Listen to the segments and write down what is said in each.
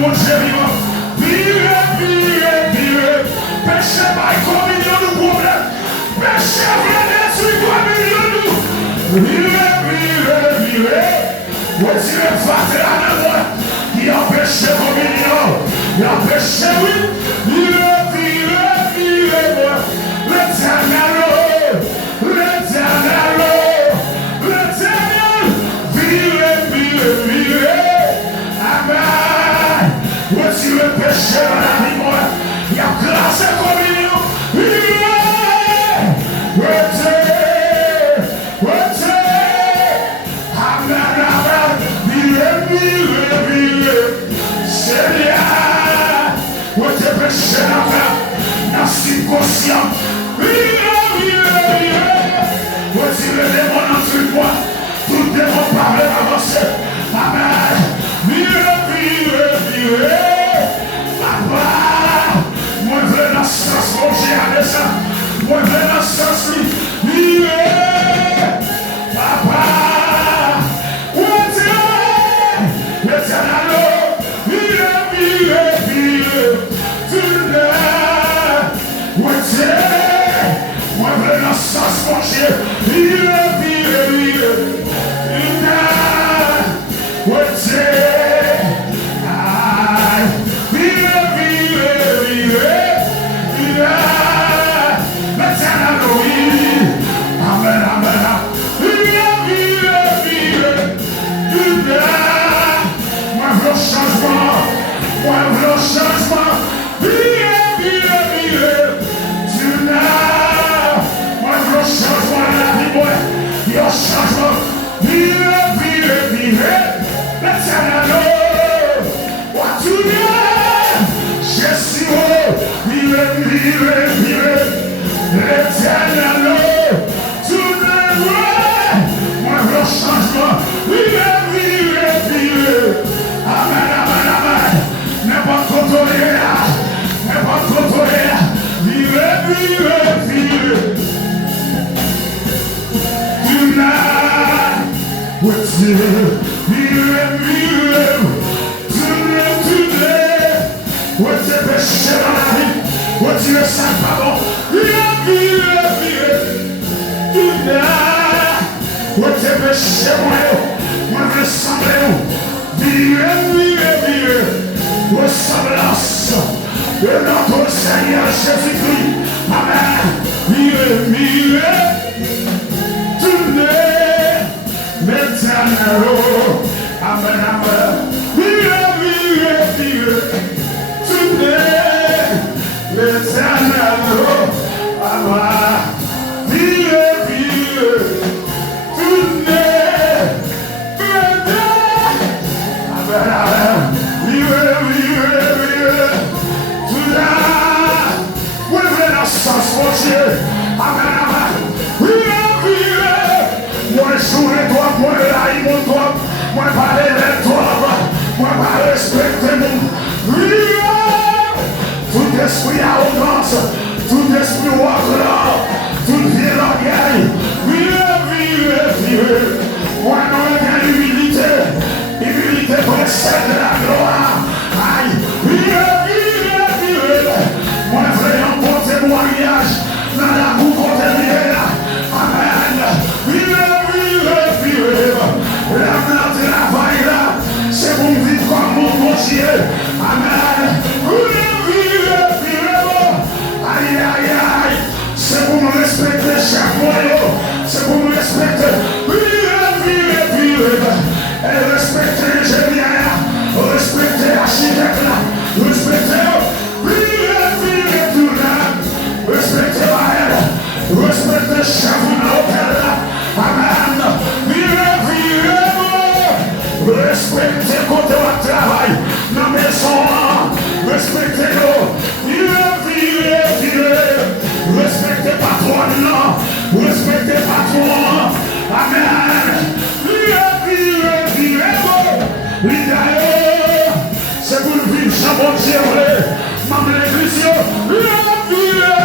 mon Dieu vivant. Vire. Péché par communion du problème. Péché vient détruire communion nous. Vire. Retirez fatigué à moi. Qui empêche communion. Il empêche, oui. Vire. L'éternel. Vire. Amen. Voici le péché dans la vie, moi. Il y a grâce et communion. Amen. Vire. Seigneur. Voici le péché dans la vie. Merci conscient. Vire. Voici le démon dans tout moi. Tout démon parle avancer. Amen. Vire. Papa, moi je veux la sens manger avec ça. Moi je veux la sens vivre. Papa, l'éternel, vire. Tu l'es. Moi je veux la sens manger. Vire. Changement, vire. Tu n'as, moi je veux changement dans la vie, moi. Il y a changement, vire. L'éternel, what tu viens, je suis vire. L'éternel, tu n'as, moi je veux changement, vire. Amen. N'est pas contrôlé là. Vire. Tu n'as. Vire. Tu n'es. Où est péché dans la vie? Où est le sang pardon? Vire. Tu n'as. Où est péché moi je sembler. Vire. Ressemblance de notre Seigneur Jésus-Christ. Amen. Vire. Tu n'es l'éternel. Amen. Vire. Tu n'es l'éternel. Amen. Vire. Tu n'es. Amen. Tu l'as. Oui, la sens, mon Dieu. Amen. Vire. Moi, je jouerai toi, moi, là, mon toi. Moi, parler de toi. Moi, pas respecter mon. Vire. Tout esprit arrogance. Tout esprit water. Tout violent guerre. Vire. Moi, non, il y a humilité. Humilité précède la gloire. Aïe. Vire. Moi, je vais emporter témoignage dans la boue contaminée. Amen. Vire. La travail là, c'est pour vivre comme mon Dieu. Amen. Vire. Aïe. C'est pour me respecter chaque moyen. C'est pour me respecter. Vire. Et respecter l'ingénieur. Respecter l'architecte là. Respecter. Vire tout là. Respecter la haine. Respecter chaque hôtel là. Amen. Vire. Respectez côté de travail. Dans la maison. Respectez-le. Vire. Respectez patron. Respectez patron. Amen. Vire. C'est pour le vivre, champion de Dieu. Maman l'église. Vire.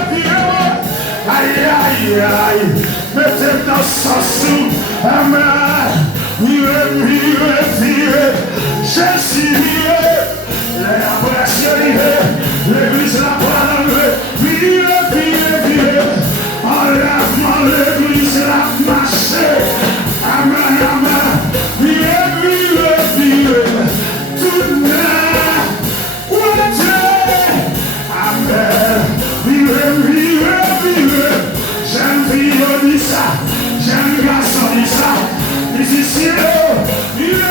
Aïe. Mettez dans sa sou. Amen. Vire. Je suis viré. L'église la parole, vive, enlèvement, l'église la marché, amen, vive, tout n'est, amen, vive, j'aime vivre dit ça, j'aime garçon dit ça, musicien, vive,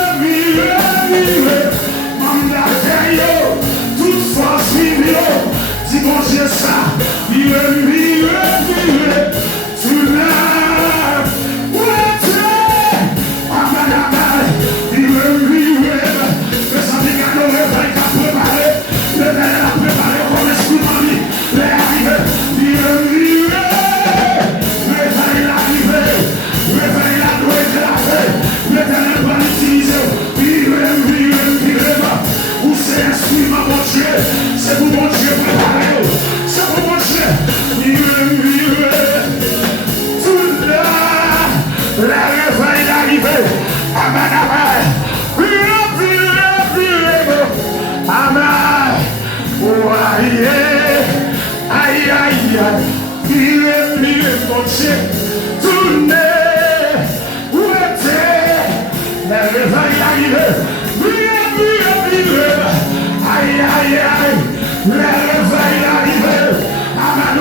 mandataire, toute force vive, dis mon Dieu ça, vive, tout n'est, amen, vive, le syndicat nous réveille qu'à préparer, le verre à préparer comme instrument, les arrivés, vive, réveille l'arrivée, réveille la douée de la paix, l'éternel va l'utiliser, vive, où c'est instrument, mon Dieu, c'est pour mon Dieu préparé, c'est pour mon Dieu, vive, tout là, la réveille l'arrivée, amen, vive, amen, aïe, vive, mon Dieu, tout n'est, où était, la réveille l'arrivée, vive, aïe, la réveille l'arrivée, amen,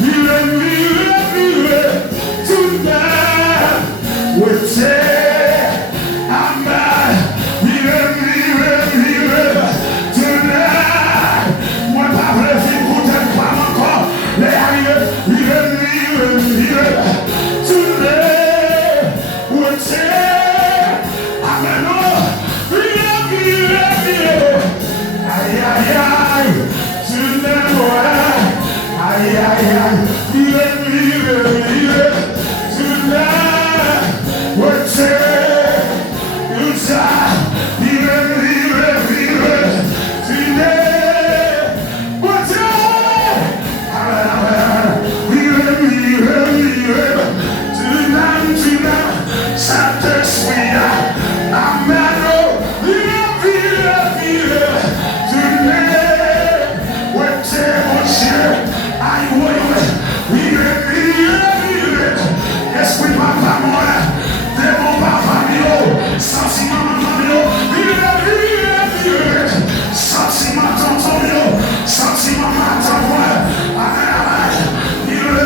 vive, tout n'est, où était, amen, vive, tout n'est, moi pas vrai, vous t'aime pas encore, les arrivées, vive, tout n'est, où était, amen, vive, aïe, tu n'es aïe, vive, tu n'es, esprit papa moi, démon papa mio, sentiment maman mio, vive, sentiment tonton mio, sentiment maman moi, vive,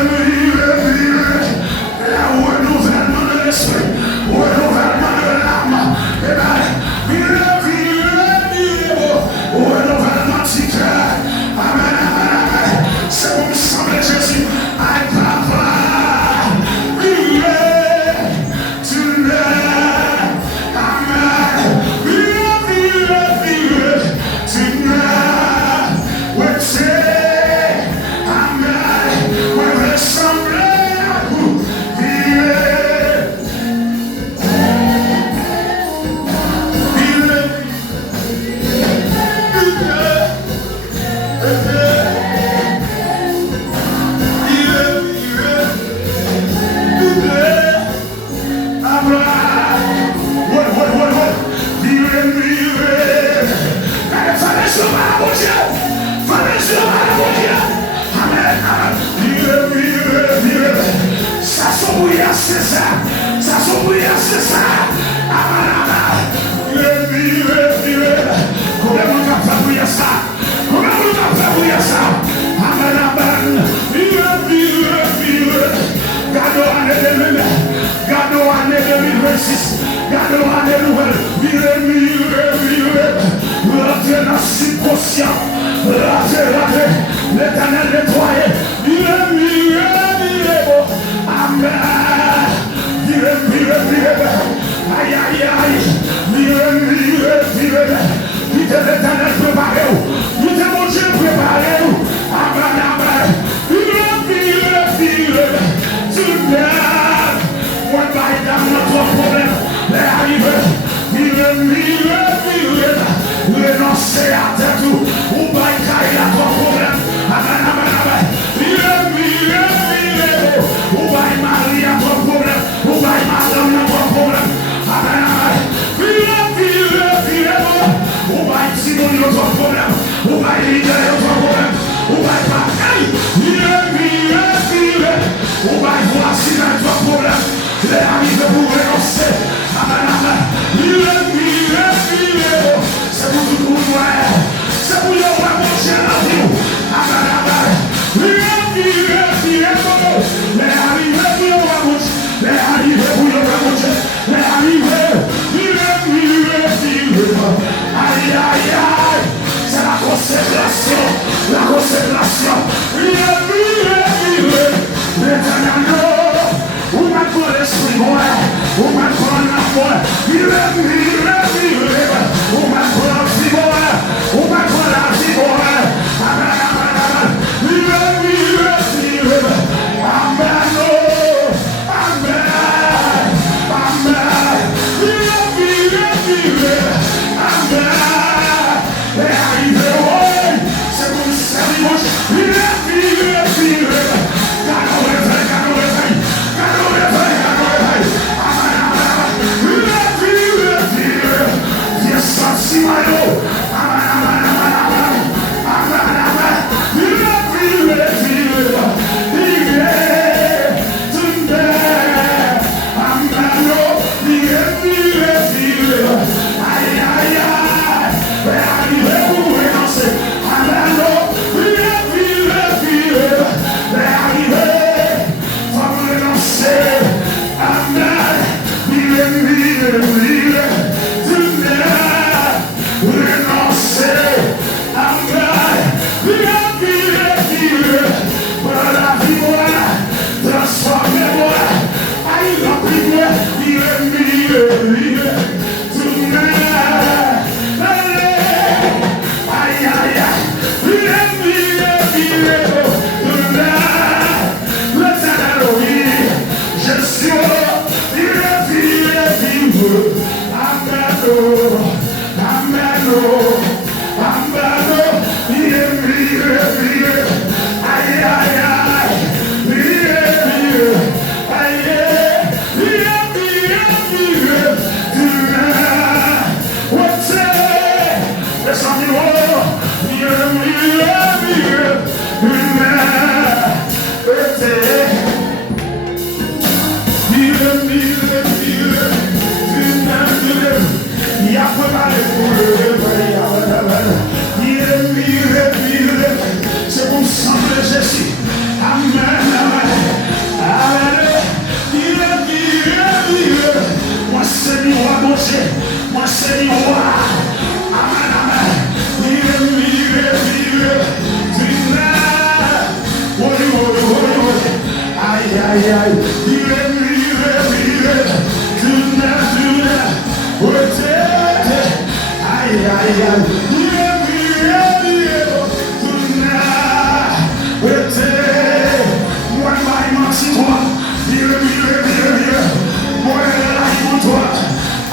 renouvellement de l'esprit, renouvellement de l'âme, vive, renouvellement de cœur, amen, c'est pour me sembler Jésus, aïe papa. C'est ça. Comment on va faire ça? Gardons l'année 2026. Gardons l'année nouvelle. Vive. Rentrez dans le subconscient. Rentrez. L'éternel nettoyé. Vive. Amen. Vive. Aïe. Vive. Vite l'éternel préparé. Vite mon Dieu préparé. Amen. Vive. Tout bien. Moi, pas dans notre problème. Les arrivés. Vive. Renoncer à tête ou pas cailler à ton problème. Amen. Vive. Ou pas marier à ton problème. Ou pas marier à ton problème. Amen. Vive. Ou pas désoni ton problème. Ou va libérer ton problème. Ou va bataille. Ou va voir si ton problème. Les arrivés pour renoncer. C'est pour tout le monde. C'est pour le roi manger la vie. Les arrivés pour le roi manger. Les arrivés pour le roi manger. Les arrivés. Aïe, aïe, aïe. C'est la consécration. La consécration. L'éternel. Ou maintenant l'esprit moi, ou maintenant l'amour, ou maintenant la vie moi, ou maintenant la vie moi, amen, c'est mon service, c'est pour sang de Jésus. Amen, amen. Moi c'est le roi mon Dieu. Moi c'est le roi. Amen, amen. Aïe, aïe, aïe.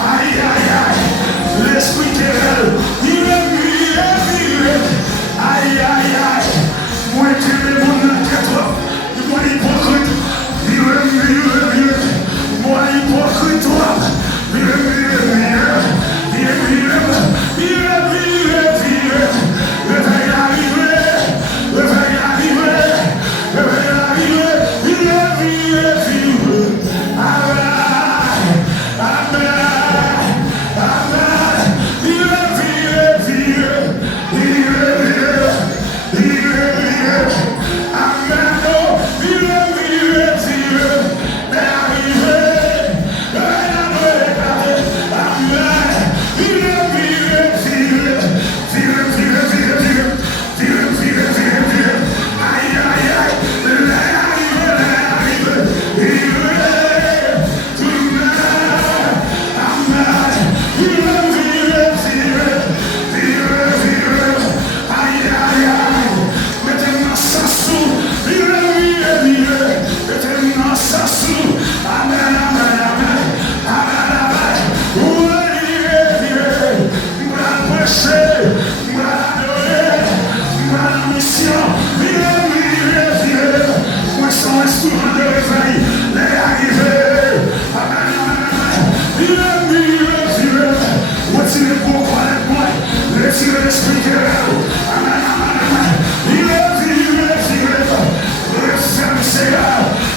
Aïe, aïe, aïe. L'esprit terrel, aïe, aïe, aïe, moi tu es mon toi, moi hypocrite, moi hypocrite toi, le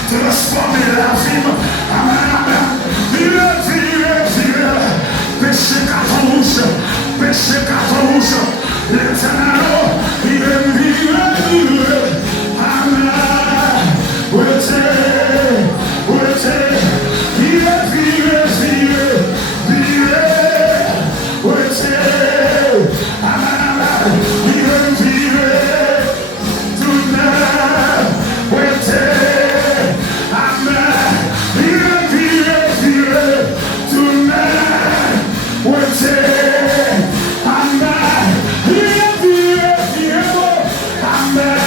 transformer la vie. Amen, amen. Péché cartouche, péché cartouche. L'éternel, il est vivre. Amen. Où était, il est vivre. Où était, amen, il est vivre. Tout neuf, où était, amen, il est vivre. Tout neuf, où était, amen, il est vivre. Amen,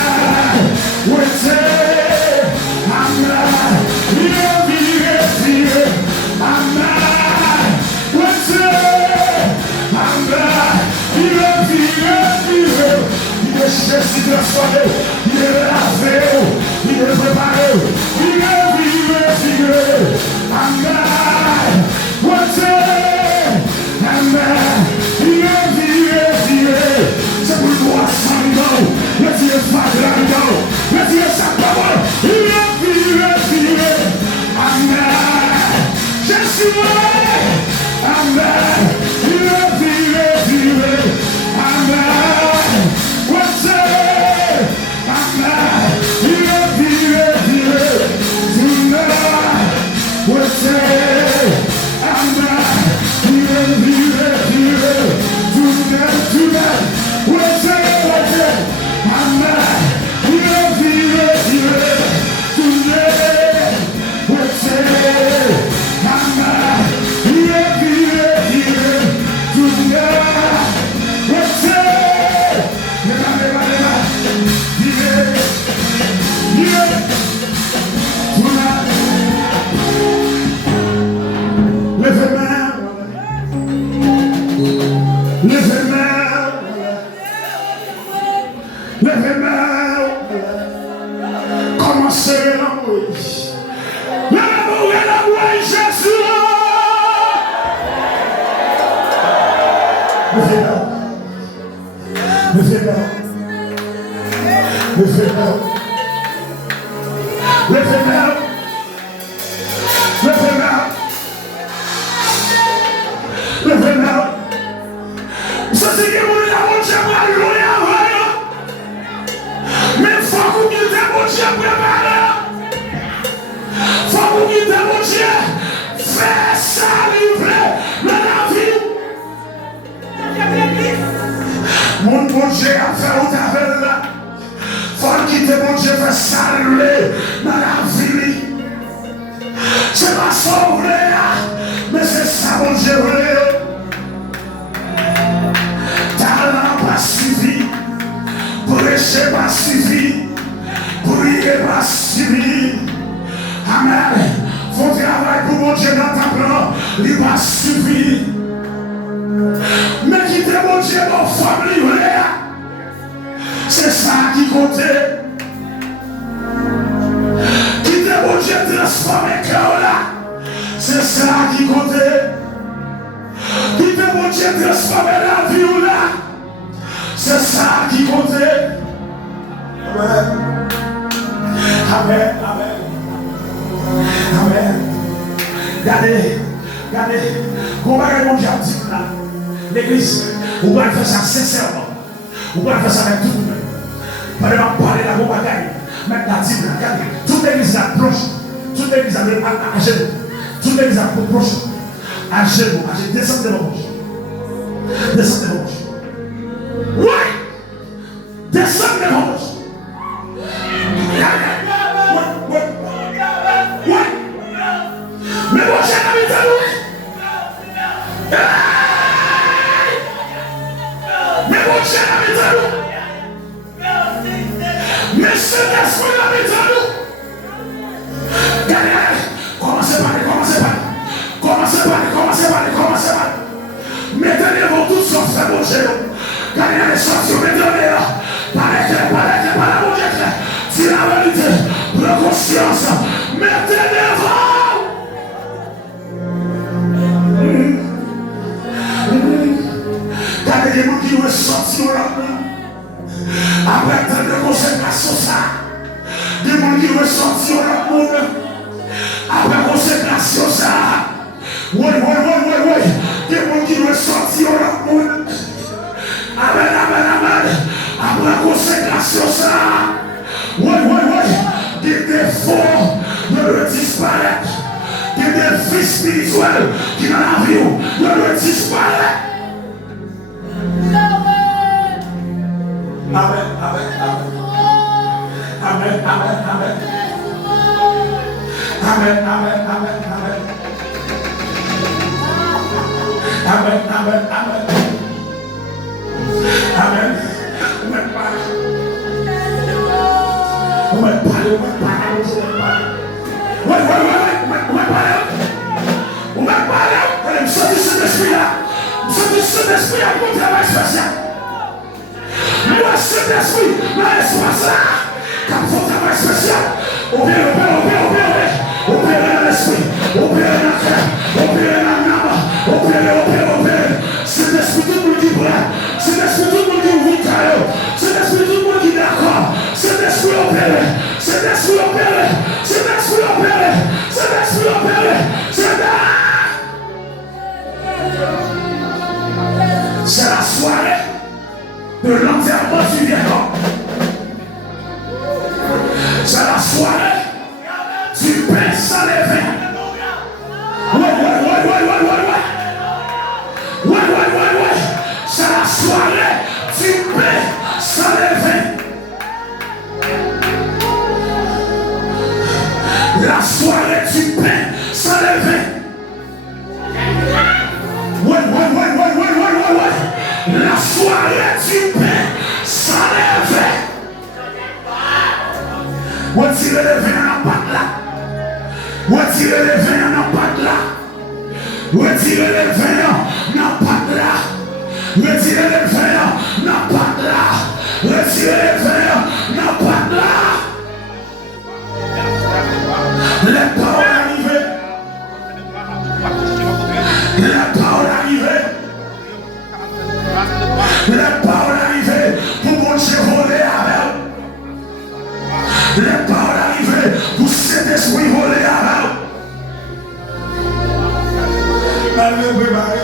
où était, amen, il est vivre. Amen, où était, amen, il est vivre. Il est Jésus transformé, il est lavé, il est préparé, il est vivre. Amen, où était, amen, il est vivre. C'est pour toi, Saint-Nom, le Dieu Fabien, le Dieu sa parole, il est vivre. Amen, Jésus, amen, il est vivre. Amen, où était, amen, il est vivre. Où était, amen, il est vivre. Où était, amen, il est vivre. Où était, amen, il est vivre. Commencez l'amour. L'amour, Jésus. Levez-moi. Levez-moi. Levez-moi. Levez-moi. Levez-moi. Levez-moi. Ça c'est que vous l'avez montré pour allouer avant. Mais il faut que vous quittez mon Dieu préparé. Il faut que vous quittez mon Dieu. Fais ça livrer dans la vie. Mon Dieu a fait au travers là. Faut quitter mon Dieu, faire saluer dans la vie. C'est pas sauver, mais c'est ça mon Dieu voulait. Talent pas suivi, prêcher pas suivi, prier pas suivi. Amen. Faut travailler pour mon Dieu dans ta plan, il va suivi. Mais quitter mon Dieu dans la famille, c'est ça qui comptait. Quitter mon Dieu transformer cœur là, c'est ça qui comptait. Quitter mon Dieu transformer la vie là, c'est ça qui comptait. Amen. Amen. Amen. Amen. Regardez, comment mon Dieu dit là. L'église, vous pouvez faire ça sincèrement. Vous pouvez faire ça avec tout le monde. Vous pouvez parler la bonne bagaille. Même la Bible, regardez. Toute l'église approche. Toute l'église à genoux. Toute l'église approche. À genoux. Descendez de vos bouches. Descendez de vos bouches. Oui! Descendez de vos bouches. Oui! Mais mon cher ami, c'est nous. Mais mon cher ami, c'est nous. Mais c'est l'esprit ami, c'est nous. Commencez par mettez-les vos toutes sortes de mon Dieu. Gagnez les sorties, mettez-les là. Parlez-les, par la mon Dieu. C'est la vérité, la conscience. Mettez-les vos. Gardez les gens qui ont sorti sorti au monde. Après tant de consécration, ça, des gens qui ressortent au monde. Après consécration, ça, oui, des gens qui ressortent au monde. Amen. Après consécration, ça, oui, des défauts de disparaître. Des défis spirituels qui dans la vie de disparaître. Amen. Cet-esprit a un travail spécial. Moi, cet esprit, l'espace là, quand il faut un travail spécial, opérer dans l'esprit, opérer dans le cœur, opérer dans l'âme, opérer. Cet esprit, tout le monde qui prend, cet esprit, tout le monde qui ouvre, cet esprit, tout le monde qui est d'accord, cet esprit opérer, cet esprit opérer, cet esprit opérer, cet esprit opérer, c'est la soirée de l'enterrement du vieillard. C'est la soirée du pain sans levain. Ouais. C'est la soirée du pain sans levain. La soirée du pain sans levain. Ouais. La soirée du pain sans levain. Retirez le vin en pâte là. Retirez le vin en pâte là. Retirez le vin en pâte là. Retirez le vin en pâte là. Retirez le vin en pâte là. Les paroles arrivées. Les paroles arrivées. Les paroles arrivées pour mon voler avec. Les paroles arrivées pour cet esprit voler avec. Malgré préparé.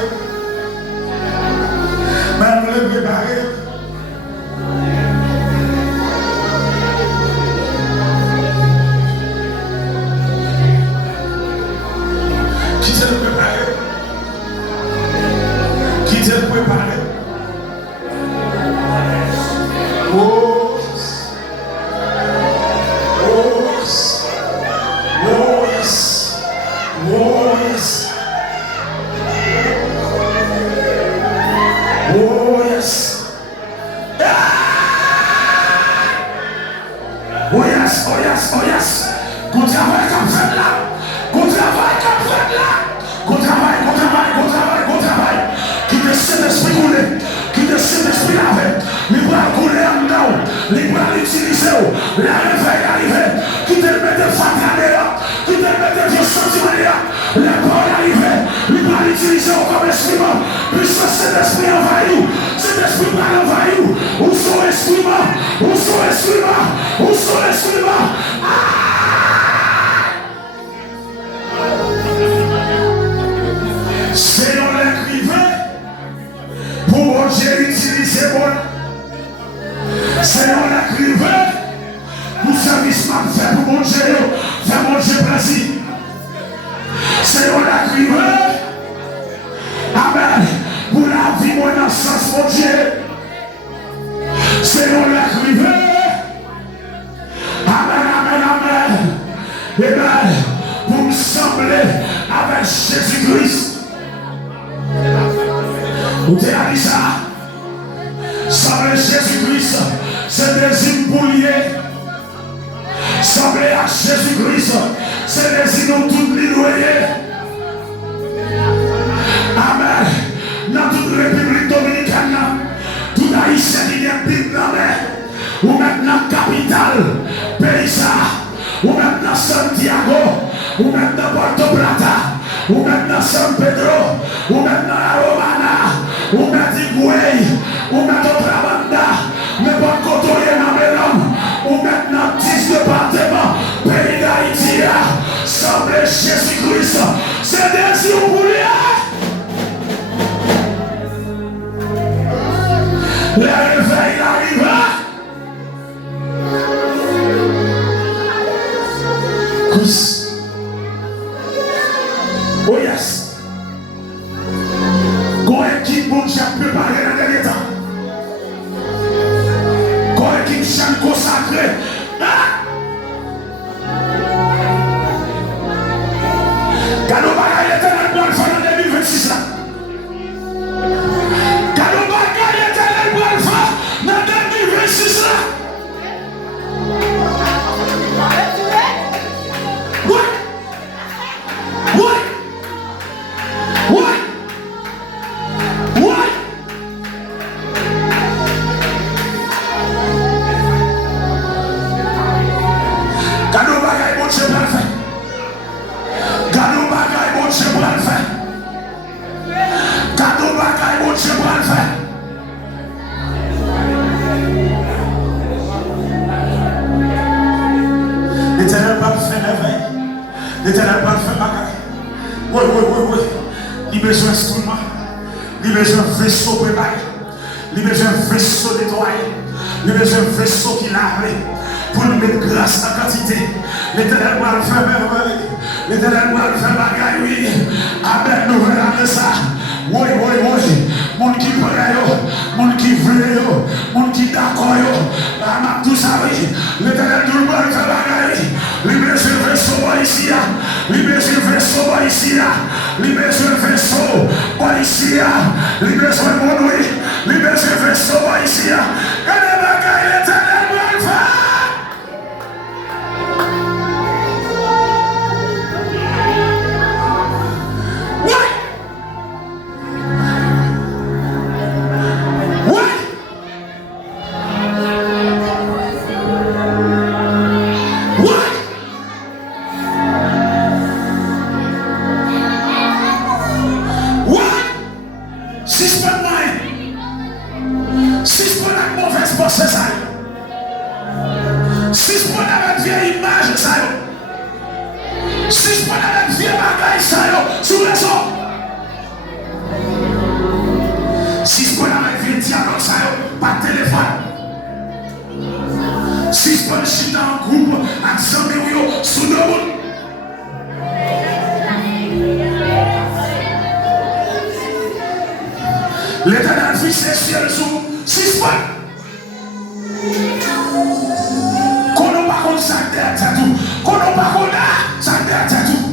Qui s'est préparé? Qui s'est préparé? Oh yes. Qu'on travaille comme ça là. Qui te Saint-Esprit couler. Qui te Saint-Esprit laver. Les bras couler en dedans. Les bras l'utiliser. La réveil arriver. Qui te mette fatigué là. Qui te mette vieux sentiments là. Les bras arriver. Les bras l'utiliser comme instrument. Puisque cet esprit envahit. Cet esprit va envahir. Où sont instruments? C'est on l'écrivait pour mon Dieu utiliser bon. C'est on l'écrivait pour service man fait pour mon Dieu, faire mon Dieu plaisir. C'est on l'écrivait, amen, pour la vie mon enfance mon Dieu. C'est on l'écrivait, amen, amen, pour me sembler avec Jésus-Christ. Vous avez dit ça? Sembler Jésus-Christ, c'est des impouliers. Sembler à Jésus-Christ, c'est des inons toutes les loyers. Amen. Dans toute République Dominicaine, tout Haïtien qui vient de Bible, ou maintenant capitale, pays ça, ou maintenant Santiago, ou maintenant Porto Plata, ou maintenant San Pedro, ou maintenant la Romana, Ou m'a dit oui, ou m'a dit Bramanda, mais pas côtoyer dans mes langues. Ou maintenant 10 départements, pays d'Haïti, semble Jésus-Christ. C'est des yeux pour lui. Le réveil arrive. Oh yes. Quand équipe bon j'ai préparé dans le dernier temps. Quand équipe chante consacré. Quand on va gagner l'éternel pour le faire en 2026 là. Quand on va gagner l'éternel pour le faire en 2026 là. L'éternel va faire merveille. L'éternel va faire bagaille. Oui. Il a besoin d'instruments. Il a besoin de vaisseau préparé. Il a besoin de vaisseau nettoyé. Il a besoin de vaisseau qui lave. Pour nous mettre grâce en quantité. L'éternel va faire merveille. L'éternel va faire bagaille. Oui. Amen. Nous verrons ça. Oui. Monde qui prie, monde qui veut, monde qui d'accord, tout ça, oui. L'éternel nous va faire bagaille. Libérez le vaisseau ici, libérez le vaisseau ici, libérez le vaisseau ici, libérez le monde, oui. Libérez le vaisseau ici. Et les bagailles, l'éternel va le faire. L'éternel fixe les cieux sous 6 points. Qu'on n'a pas contre ça derrière tout. Qu'on n'a pas contre ça derrière tout.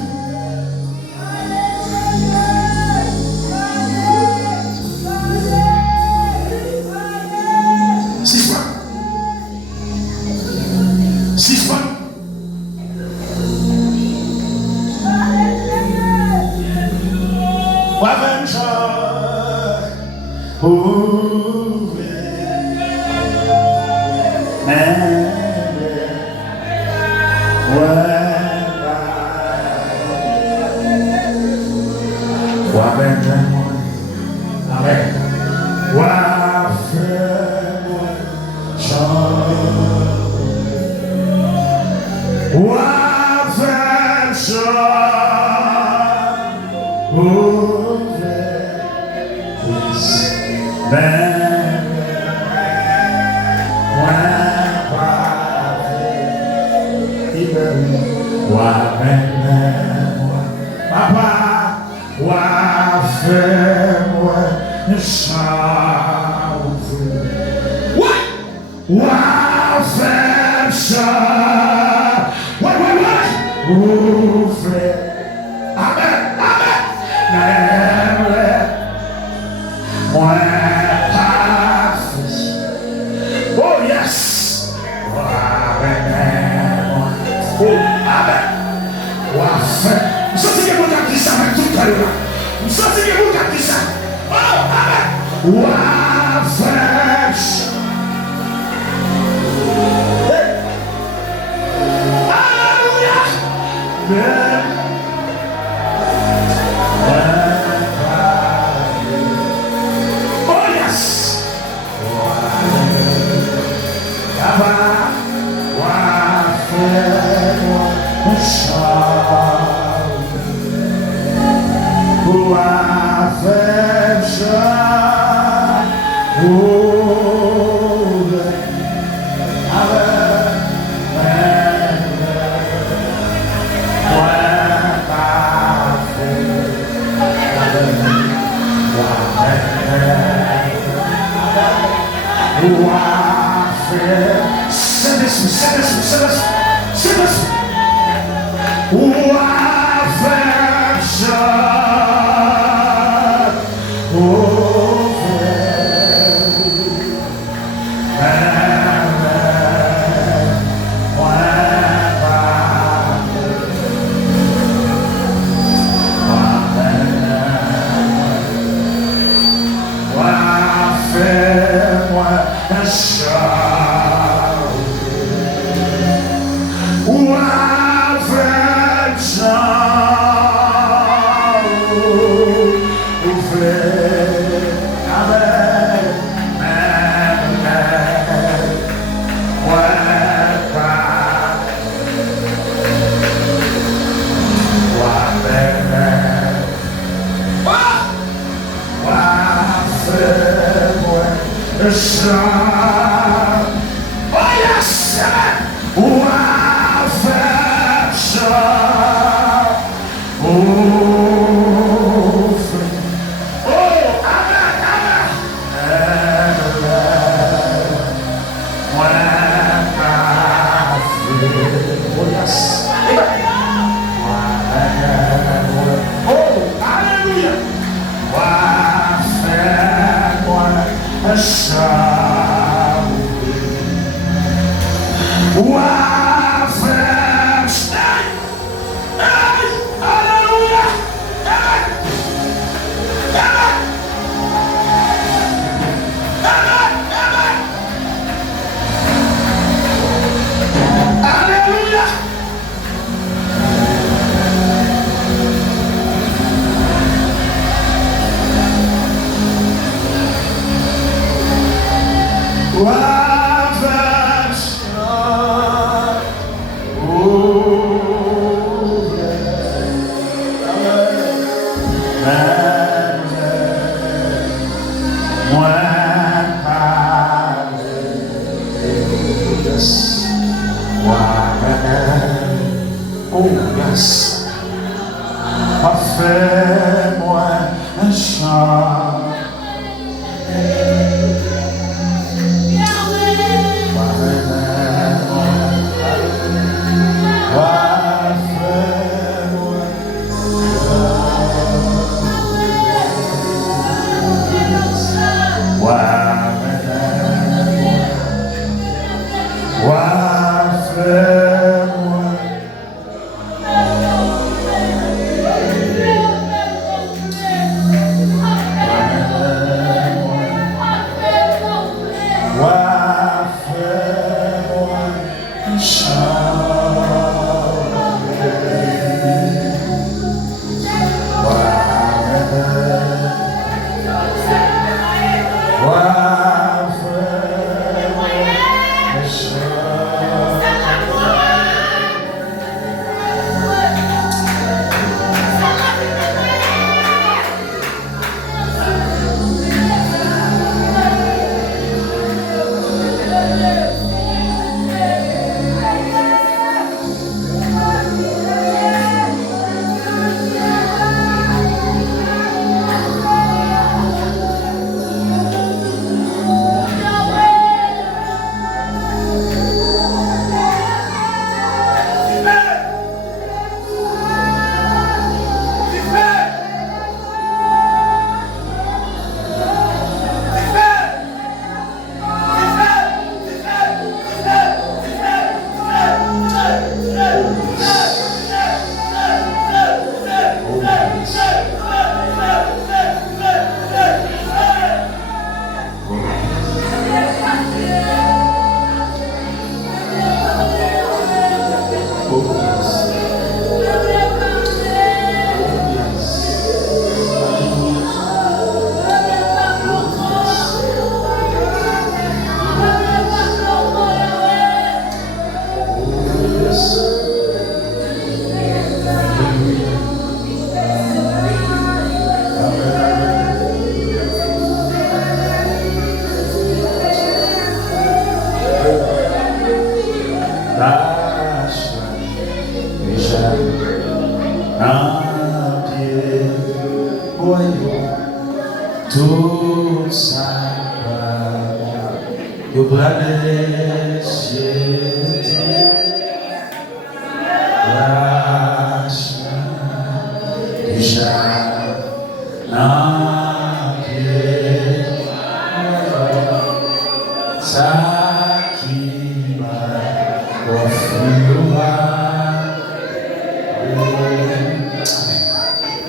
Yo brale chete Rasha Déjà Nake Sakiba Ofiwa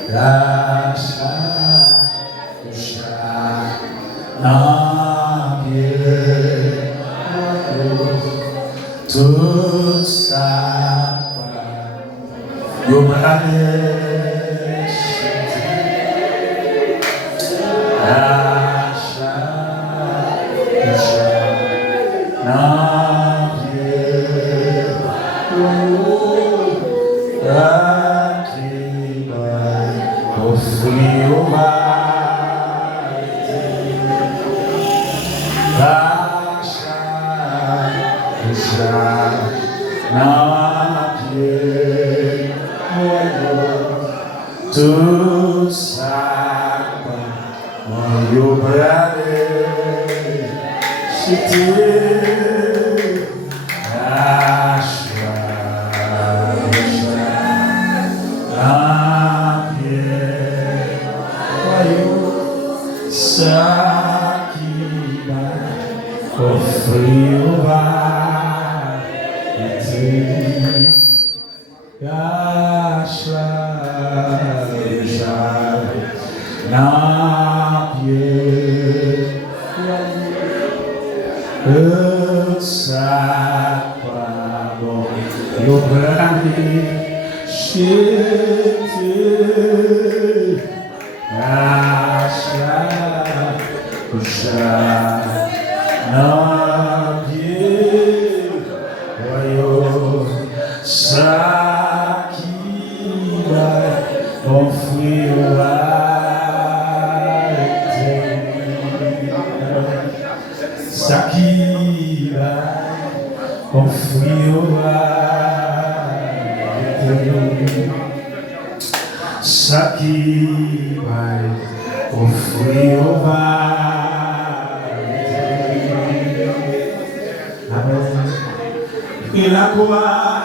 Rasha Déjà Nake Tout ça Yo brale Rasha Rasha tout ça, mon yo brale, c'était Rasha, ça qui va offrir va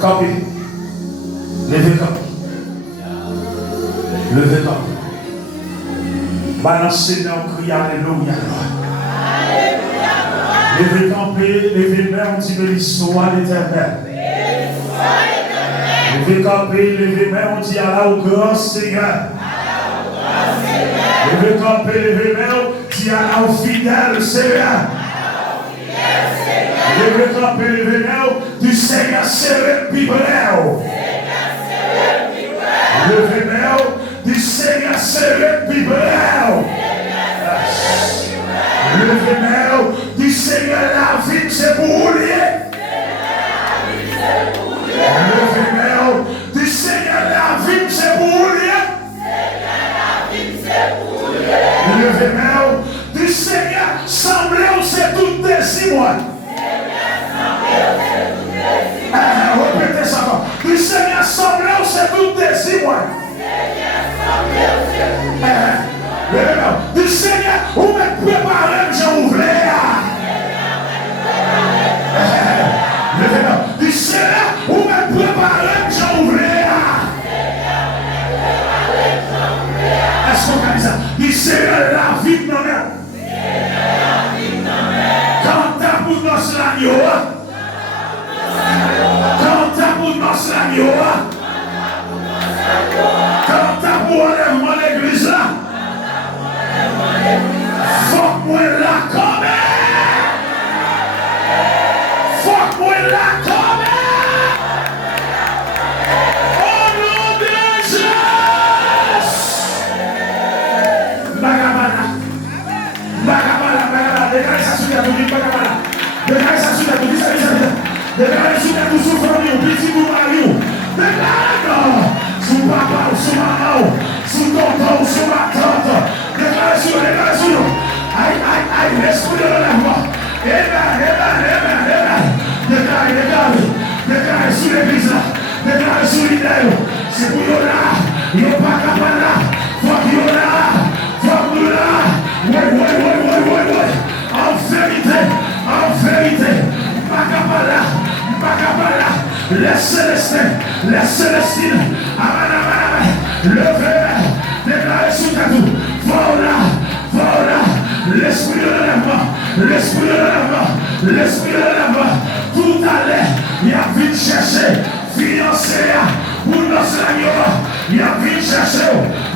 Campé. Levez campé. Levez campé. Balancez dans le cri, alléluia. Levez campé, levez main, on dit béni soit l'Éternel. Levez campé, levez main, on dit Allah au grand Seigneur. Levez campé, levez main, on dit Allah au fidèle Seigneur. Levez campé, levez main, du Seigneur serré Bibleo. Levez main, du Seigneur serré Bibleo. Levez main, du Seigneur la vie c'est pour lui. Levez main, du Seigneur la vie c'est pour lui. Levez main, du Seigneur semblez c'est tout des mois. Répétez ça. Du Seigneur semblé c'est tout des mois. Du Seigneur, où me préparer, j'ai ouvert. Du Seigneur, où me préparer, j'ai ouvert. Est-ce qu'on a dit ça? Du Seigneur, la vie de nos mères. Quand t'as pour nos l'agneau, quand t'as pour nos l'agneau, quand t'as pour enlèvement l'église là, faut que moi là comme faut que moi là comme au nom de Jésus. Bagabala, déclarez ça sur la vie, Bagabala. Déclarez ça sur la vie, déclarez sur la vie, sous famille, petit ou mari, déclarez sous papa ou sous maman, sous tonton ou sous ma tante. Déclarez sur, aïe, l'esprit de l'enlèvement. Déclarez sur l'église là, déclarez sur l'idée. C'est pour nous là, il n'y a pas capable là, faut qu'il y ait là, ouais. En vérité, pas capable là, les célestines, levez, déclarez sur ta tout, voilà, l'esprit de l'enlèvement, tout à l'heure, il a vite cherché, financer, pour nos agneaux, il a vite cherché,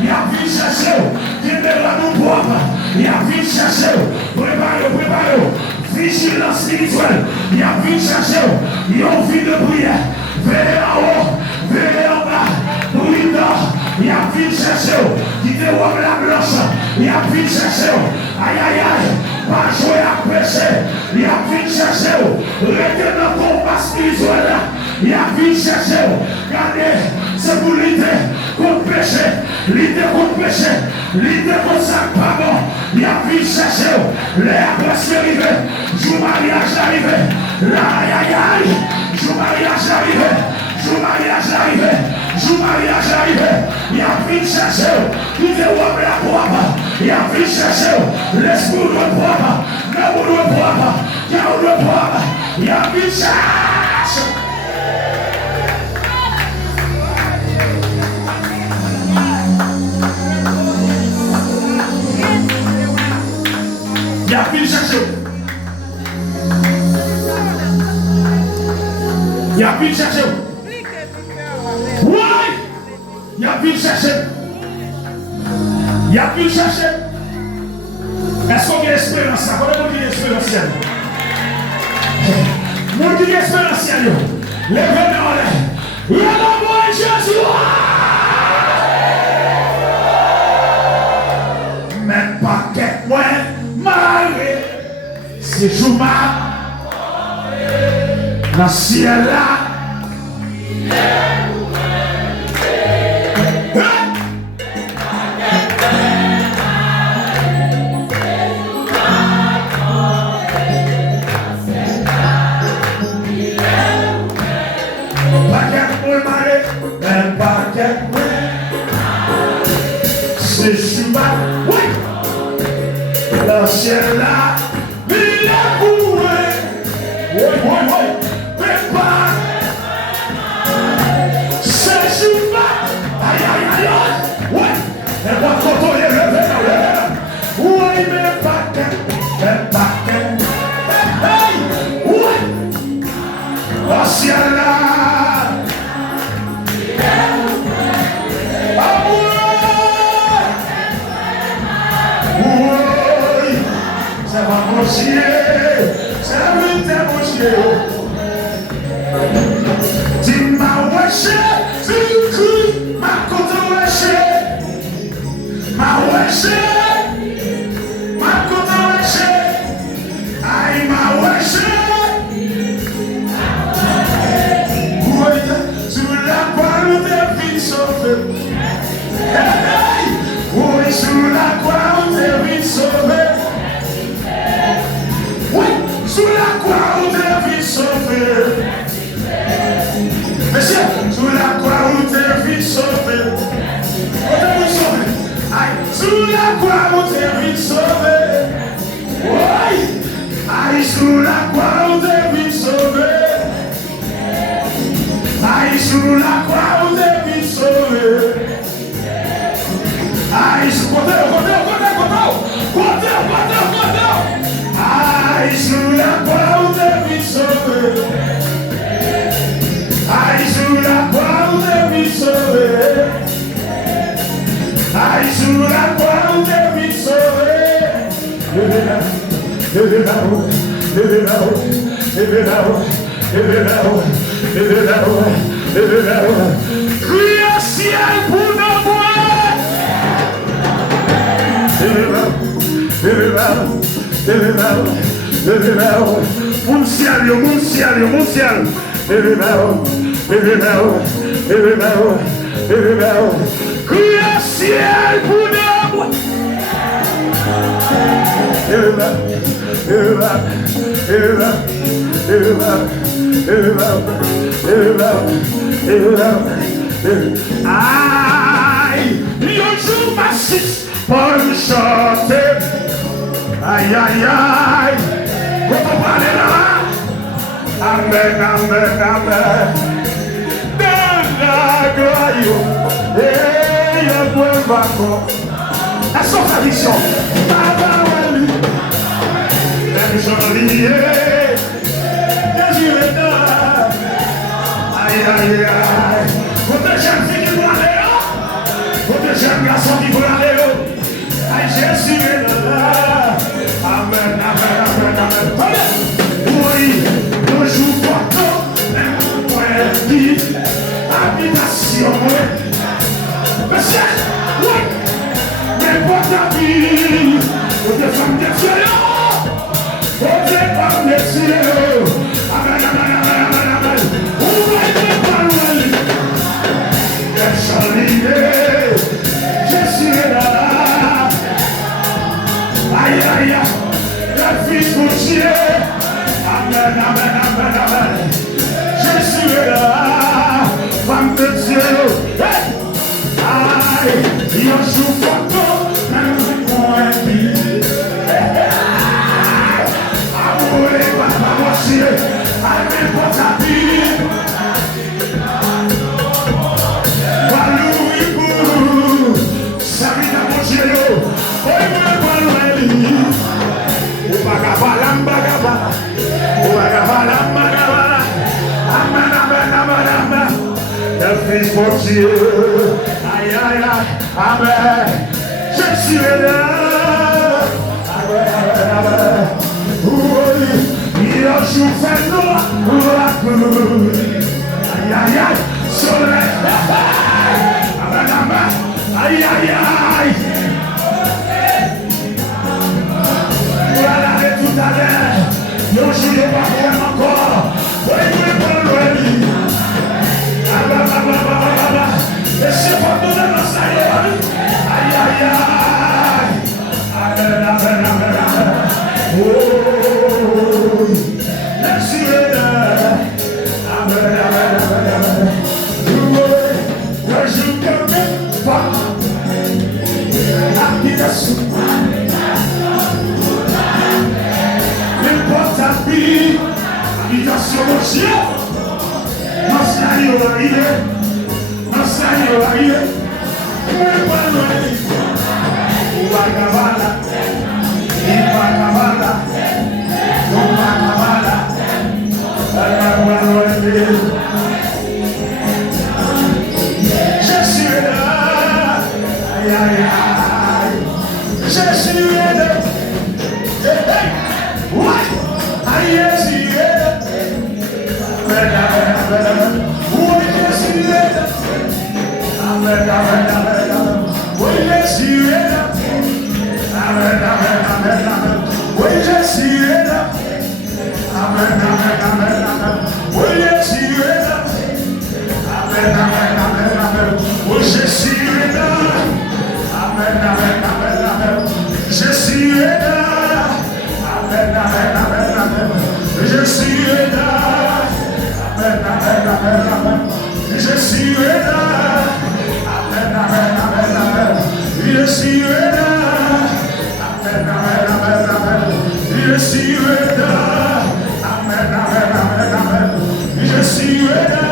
qui est là nous propre, il a vite cherché, préparez, vigilance spirituelle, il a vite cherché, il a envie de prière, venez en haut, venez en bas, il a vite cherché, qui te voit la blanche, il a vite cherché, aïe, pas jouer à péché, il a vite cherché, rester dans le combat spirituel, il a vite cherché, regardez, c'est pour lutter contre péché, lutter contre ça, pas bon, il a vite cherché, les après arrivé, jour mariage arrivé, aïe, jour mariage arrivé, il a vite cherché, il te voit la propre, il a vite cherché, l'esprit de propre, l'amour de propre, il a vite cherché. Il a vite cherché. Il a vite cherché. Oui! Il a vite cherché. Est-ce qu'on a l'espérance? Comment on dit l'espérance? Moi qui dis l'espérance, levez-moi en l'air. Levez-moi Jésus! Même pas quelques mois, malgré ces jours dans le ciel là. C'est Chuma, oui, le ciel là, il est bourré, oui, mais pas, ciel là. Oui, ça va marcher, ça va marcher. Tu m'as wesh, tu cries, ma côte wesh, ma wesh, ma côte wesh, aïe ma wesh. Oui, sur la croix où t'es vite sauvé. Oui, sur la croix où t'es vite sauvé. Oui, sur la croix où t'es vite sauvé. Monsieur, sur la croix où t'es vite sauvé. Aïe, sur la croix où t'es vite sauvé. Oui, aïe, sur la croix où t'es vite sauvé. Aïe, sur la croix où t'es vite sauvé. Aïe, sur côté. Aïe, sur la croix où t'es vite sauvé. Aïe, sur la croix où t'es vite sauvé. Aïe, sur la croix où t'es vite sauvé. Crie au ciel pour nos voix. Mon ciel. Crie au ciel pour nous. Aïe, yo joue massif pour me chanter. Aïe, aïe, aïe. Quand on parle là, amen. Et il y a un vacant. La sauce à mission. Même joli. Aïe, aïe, aïe. Pour des jeunes filles qui vont aller là. Pour des jeunes garçons qui vont aller là. Aïe, Jésus est là. Amen. Oui, le jour portant, même point dit, habitation. Monsieur, oui, mais pour ta vie, pour des femmes de Dieu, pour des femmes de Dieu. Amen. Jésus est là. Aïe, aïe, aïe. Le Fils de Dieu. Amen. Jésus est là. Femme de Dieu. Hey. Aïe. Il joue photo. Même point vie. Amour et papa, monsieur. Amen pour ta vie. Le Fils de Dieu, aïe, aïe, aïe, amen, je suis là, amen, oui, il a joué fait noir, aïe, aïe, aïe, soleil, amen, aïe, aïe, aïe, voilà, et tout à l'heure, je joue pas pour encore, oui, pour le et c'est pas tout de ma saille. Aïe, aïe, aïe. Amen. Oh, merci, amen. Je joue comme pas. Habitation. N'importe ta vie. Habitation, mon Dieu. Massaio aí, Uagabala, Oui, Jésus est là. Amen, amen, amen, amen. Oui, Jésus est là. Amen, amen, amen, amen. Oui, Jésus est là. Amen, amen, amen, amen. Oui, Jésus est là. Amen, amen, amen, amen. Oui, Jésus est là. Amen, amen, amen, amen. Jésus est là. Amen, amen, amen, amen. Jésus est là. Amen, amen, amen, amen. Jésus est là. Amen, amen, amen, amen. Jésus est là. Amen, amen, amen, amen. Jésus est là. Amen, amen, amen, amen. Jésus est là.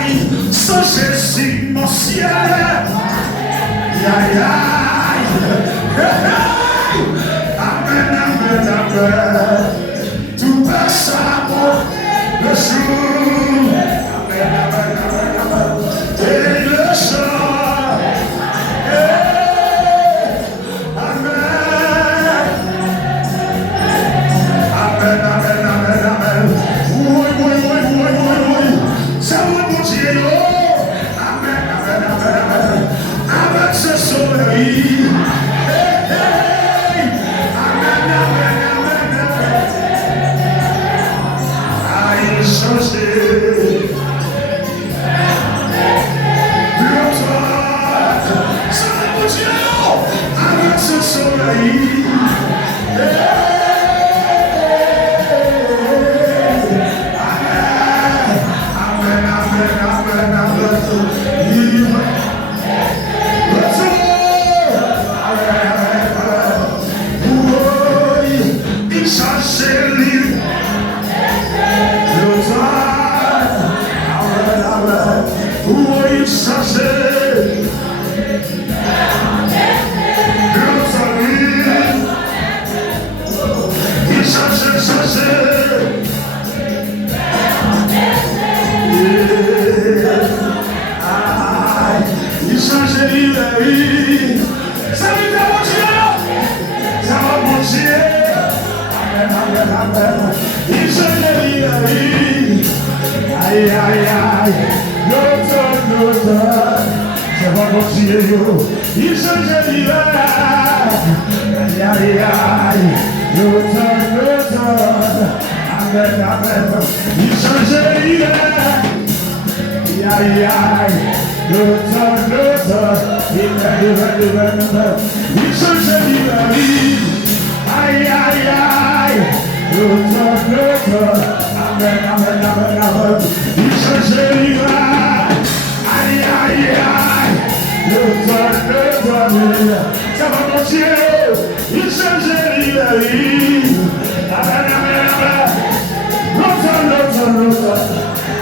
Aïe, sans Jésus, mon ciel. Aïe, aïe, aïe. Amen, amen, amen. Tout passe à moi le jour. Amen, amen, amen, amen. Et le chant. Amen. Amen, amen, amen, amen. Oui, oui, oui, oui, oui, oui. C'est moi mon Dieu. Amen, amen, amen, amen. Avec ce soleil. Aïe, aïe, aïe, l'automne, c'est pas mon Dieu, il change l'hiver. Aïe, aïe, aïe, l'automne, amen, amen, il change l'hiver. Aïe, aïe, l'automne, il change l'hiver. Aïe, aïe, aïe, l'automne, amen, amen, amen, amen. Il change l'hiver. Aïe, aïe, aïe. L'automne. Ça va mon Dieu. Il change l'hiver. Amen, amen, amen. L'automne.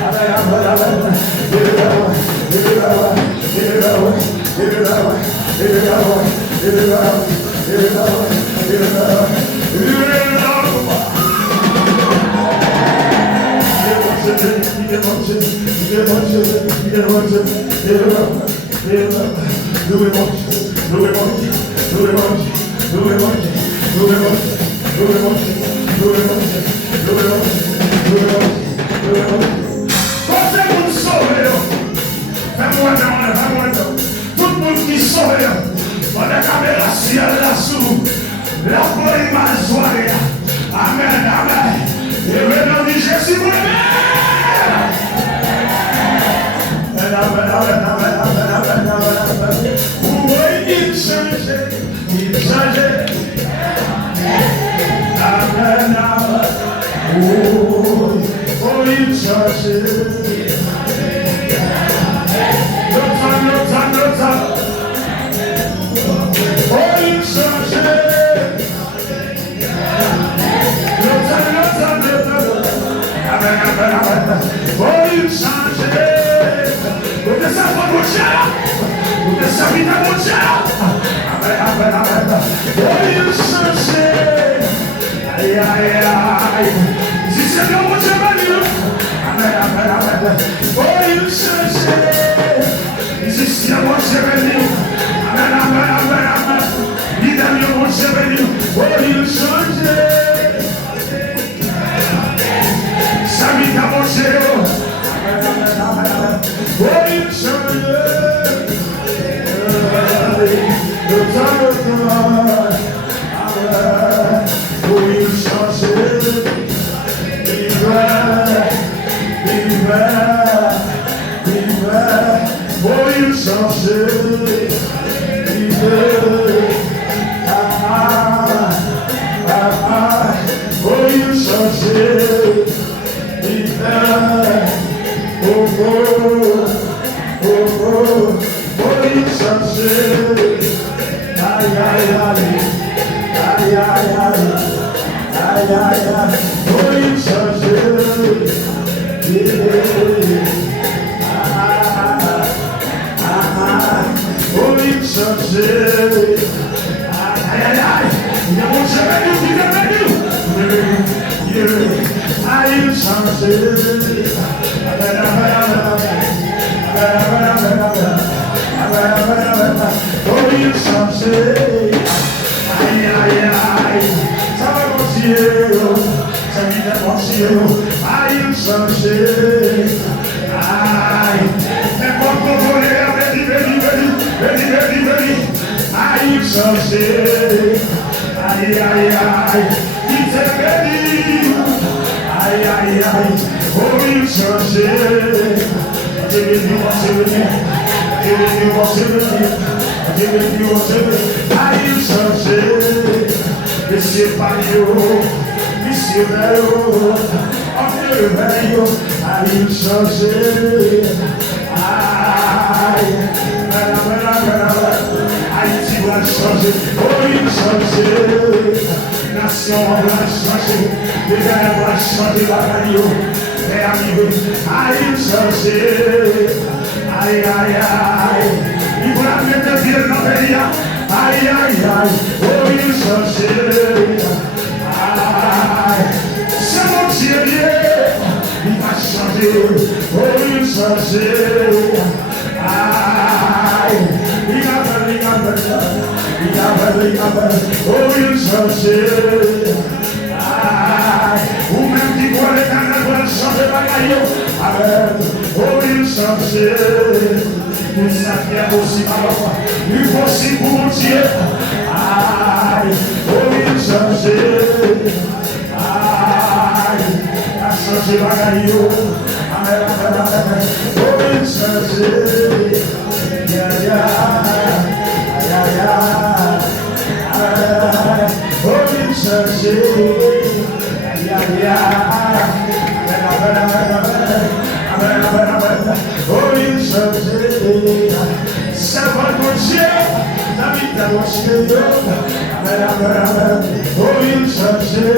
Amen, amen, amen. Tout le monde qui sauve, on a caméra ciel là-dessous, la folie mal soirée. Amen, amen. Et le nom de Jésus, amen, amen, amen, amen, amen, amen. Oui, il changeait. Amen, amen. Oh, il changeait. L'automne. Oh, il changeait. Amen, amen, amen. Oh, il changeait. Vous êtes ça pour mon cher. Vous êtes ça pour mon cher. Amen, amen, amen. Oh, il changeait. Aïe, aïe, aïe. Si c'est bien mon Dieu, amen, amen, amen. Oh, il changeait. Si c'est mon Dieu, amen, amen, amen, amen. Il a mis mon Dieu, oh, il changeait. changer oh, you changer oh, you changer aïe, aïe, aïe, aïe, aïe, aïe, aïe, aïe, oh, you changer oh, you changer aïe, aïe, aïe, il y a mon chemin qui est venu. Aïe, changer oh, you changer aïe, aïe, aïe, ça va continuer, ça va continuer, aïe, changer aïe, n'importe quoi, aïe, changer aïe, aïe, aïe, il s'est béni, aïe, aïe, aïe, oh, il changer, aïe, changer, monsieur Pario, monsieur Vélo, monsieur Vélo, aïe, changer, aïe, Haïti va changer, oh, il changer, nation va changer, les gars vont changer la radio, les amis, aïe, changer, aïe, aïe, aïe, il va mettre bien dans le pays, aïe, aïe, aïe, oh, il changer, aïe, c'est mon Dieu, il va changer, oh, il changer, aïe, oh, il changer, ou même qui voit les canards doivent changer bagaille, oh, il changer, mais ça vient aussi parfois, il faut aussi pour mon Dieu, oh, il changer, a changer bagaille, oh, il changer, oh, il changer, oh, il changer, ça va toucher, David a touché, oh, il changer,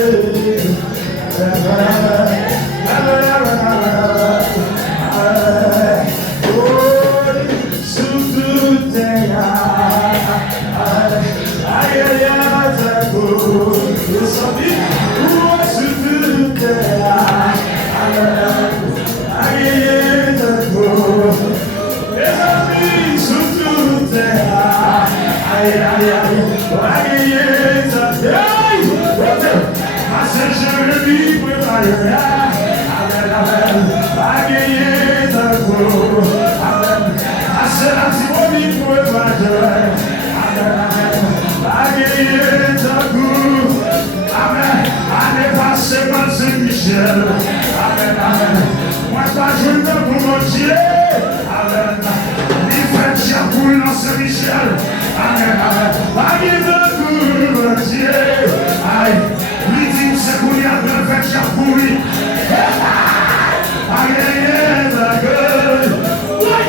Amen, amen. Moi, pas joué pour mon Dieu. Amen. Il fait Chapoul dans Saint-Michel. Amen, amen. Pas de pour mon Dieu. Aïe. Lui dit, c'est pour lui, après, fait Chapoul. Aïe, d'accord. Oui.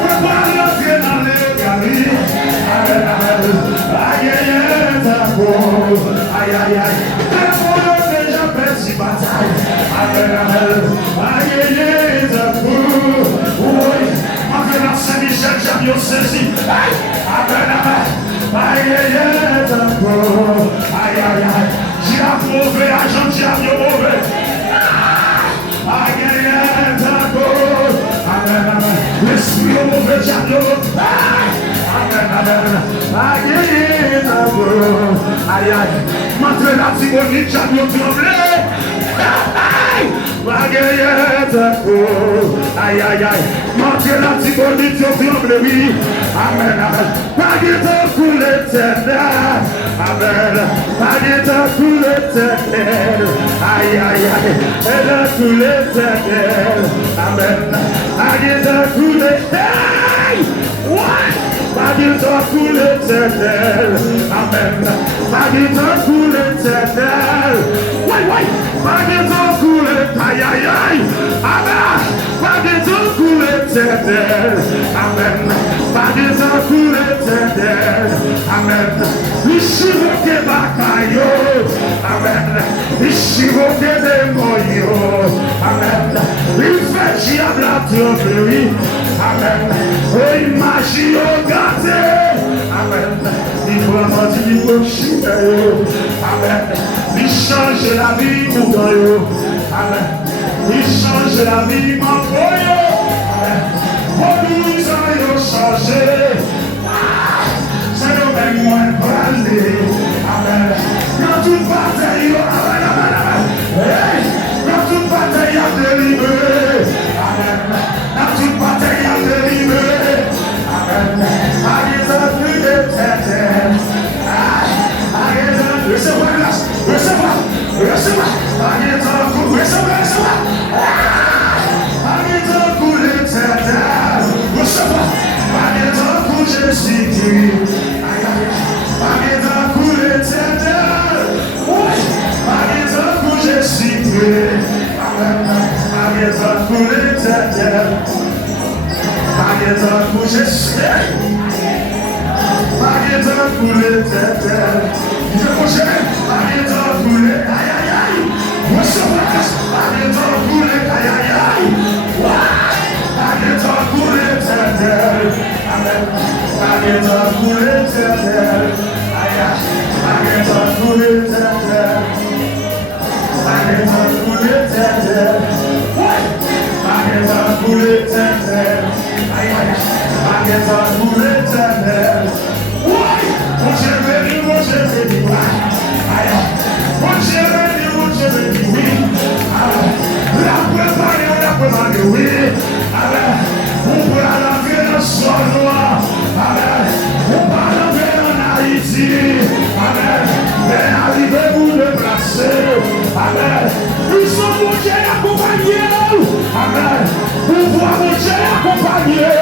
On va rentrer dans les galeries. Amen, amen. Aïe, d'accord. Aïe, aïe, aïe. Bataille, amen, amen, aïe, d'accord, oui, maintenant Saint-Michel, j'ai bien saisi, amen, amen, aïe, d'accord, aïe, aïe, aïe, j'ai approuvé, agent, j'ai bien mauvais, aïe, d'accord, amen, amen, l'esprit mauvais, j'ai bien mauvais, amen, amen, aïe, d'accord, aïe, aïe, maintenant la Tibonite, j'ai bien tremblé. Aïe, aïe, aïe, montrez la Tibonite, au tremble, oui. Amen, amen. Baguette pour l'éternel. Amen. Baguette pour l'éternel. Aïe, aïe, aïe. Elle est pour l'éternel. Amen. Baguette pour l'éternel. Magnéto pour l'éternel. Amen. Magnéto pour l'éternel. Oui. Magnéto pour l'éternel. Aïe, aïe, aïe. Amen. Magnéto pour l'éternel. Amen. Magnéto pour l'éternel. Amen. Ishivoke bakayo. Amen. Ishivoke demoyo. Amen. Il fait diable à tromperie. Amen. Et magie au gâté. Amen. Il faut mentir, il faut chier. Amen. Il change la vie pour toi. Amen. Il change la vie pour toi. Amen. Pour nous a changé. C'est le même moins parler. Amen. Quand tout bataille, amen. Quand toute bataille a délivré. Amen. Quand toute bataille a délivré. Amen. Amen. Plus d'éternel. Amen. Recevez grâce. Recevez. Amen. Recevez. Amen. Pour l'éternel. Recevez. Amen. Pour Jésus-Christ. Amen. Pour l'éternel. Amen. Pour Jésus-Christ. Amen. Pour l'éternel. Amen. Pour Jésus-Christ. Amen. Pour l'éternel. Il veut manger. Amen. Pour les. Aïe, aïe, aïe. Recevez. Amen. Pour les. Aïe, aïe, aïe. Amen. Pour l'éternel. Amen. Amen. Pour l'éternel. Aïe, aïe. Amen. Pour l'éternel. Amen. Pour l'éternel. Amen. Pour l'éternel. Aïe, aïe. Amen. Pour l'éternel. Mon Dieu béni, mon Dieu béni. Aïe, mon Dieu béni, oui. La préparé, oui. On peut aller dans son noir. On peut aller en Haïti. Mais arrivez-vous de placer. Amen. Nous sommes mon Dieu accompagnés. Amen. Pour voir mon Dieu accompagné.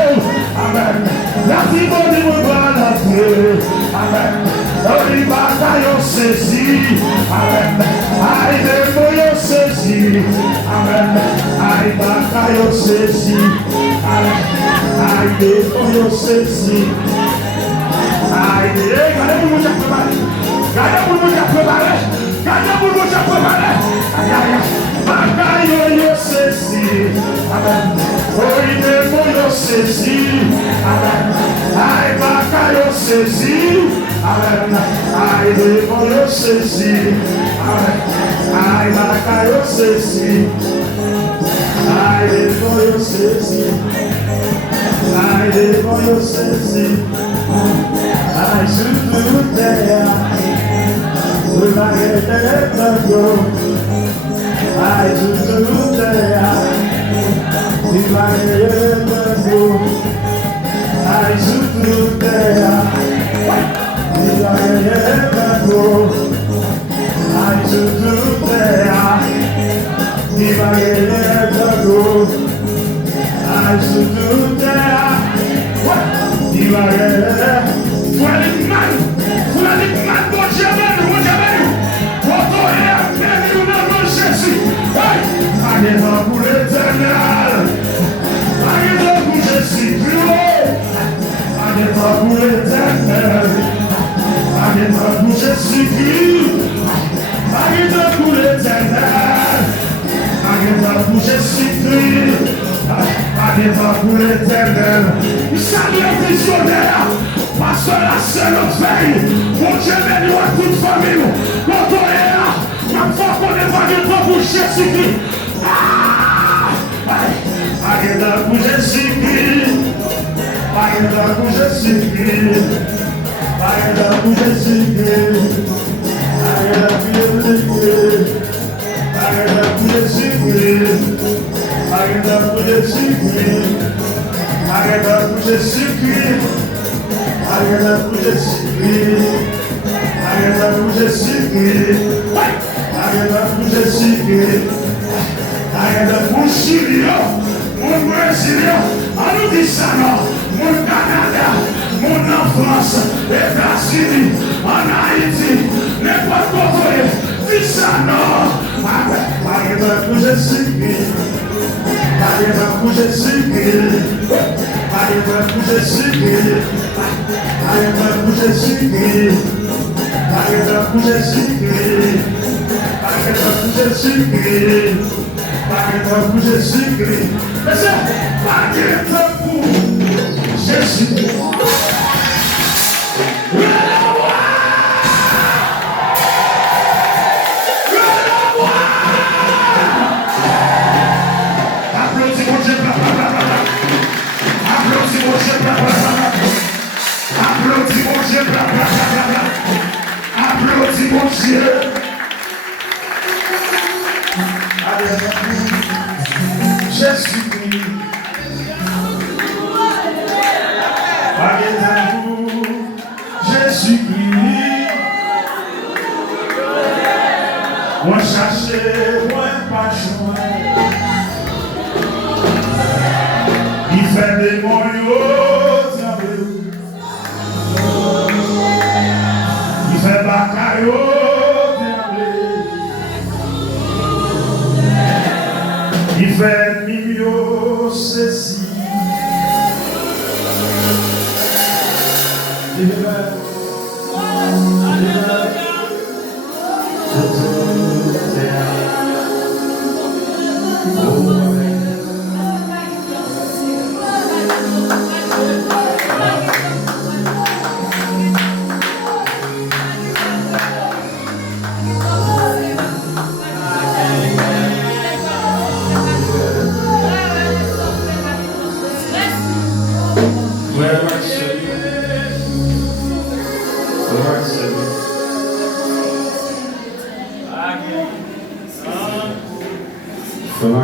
Amen. La vie de mon bras la paix. Amen. Les batailles saisi. Amen. Aïe, les moyens saisi. Amen. Aïe, batailles saisi. Amen. Aïe, les moyens saisi. Aïe, regardez pour nous préparer. Regardez pour nous préparer. Regardez pour nous préparer. Aïe, aïe. Bataille saisi. Amen. Oui, les moyens saisi. Amen. Aïe, bataille saisi. Amen. Aïe, les moyens saisi. Amen. Aïe, bataille saisi. Aïe, les moyens saisi. Aïe, les moyens saisi. Aïe, sur toute terre. Vous m'avez fait aïe, sur toute terre. Vous m'avez fait aïe, sur toute terre. Vous m'avez fait aïe, sur toute terre. Vous m'avez fait aïe, sur toute terre. Vous m'avez fait Magnéto pour l'éternel. Magnéto pour Jésus-Christ. Magnéto pour l'éternel. Magnéto pour Jésus-Christ. Magnéto pour l'éternel. Magnéto pour Jésus-Christ. Magnéto pour l'éternel. Salut le visionnaire. Parce que la seule veille. Mon Dieu béni à toute famille. Quand on est là, même fois qu'on est magnéto pour Jésus-Christ. Magnéto pour Jésus-Christ. Magnéto pour Jésus-Christ. Magnéto pour Jésus-Christ. Magnéto pour Jésus-Christ. Magnéto pour Jésus-Christ. Magnéto pour Jésus-Christ. Magnéto pour Jésus-Christ. Magnéto pour Jésus-Christ. Magnéto pour Jésus-Christ. Magnéto pour Jésus-Christ. Magnéto pour Chilio. Mon Brésilien, on nous dit ça non. mon Canada, mon en France, États-Unis, en Haïti, n'importe quoi, dis ça non. Par exemple, je suis par exemple, je suis par exemple, je suis par exemple, je suis par exemple, je suis par exemple, je suis par exemple, je suis mais c'est par exemple, je suis applaudis mon Dieu, applaudis mon Dieu, applaudis mon Dieu, applaudis mon Dieu. Jésus-Christ, Jésus-Christ, moi chercher, moi pas joindre. Il fait des moyens, il fait bagaille. Il fait mieux ceci.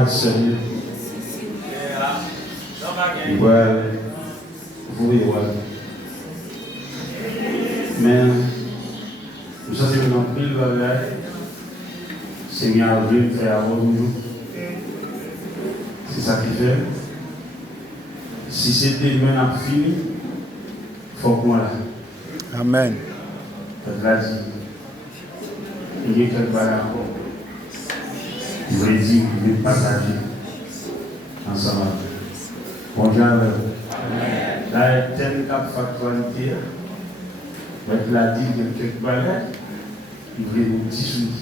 Seigneur. Ouais, vous voyez, mais nous sommes dans le pile bagaille. Seigneur veut faire avant nous. C'est ça qu'il fait. Si c'est demain à fini, il faut que moi là. Amen. Il y a quelque chose encore. Je voulais dire, je voulais partager ensemble. Bonjour. Là, il y a tel cap factualité. Mais il a dit que quelque bagages, il voulait nous dissoudre.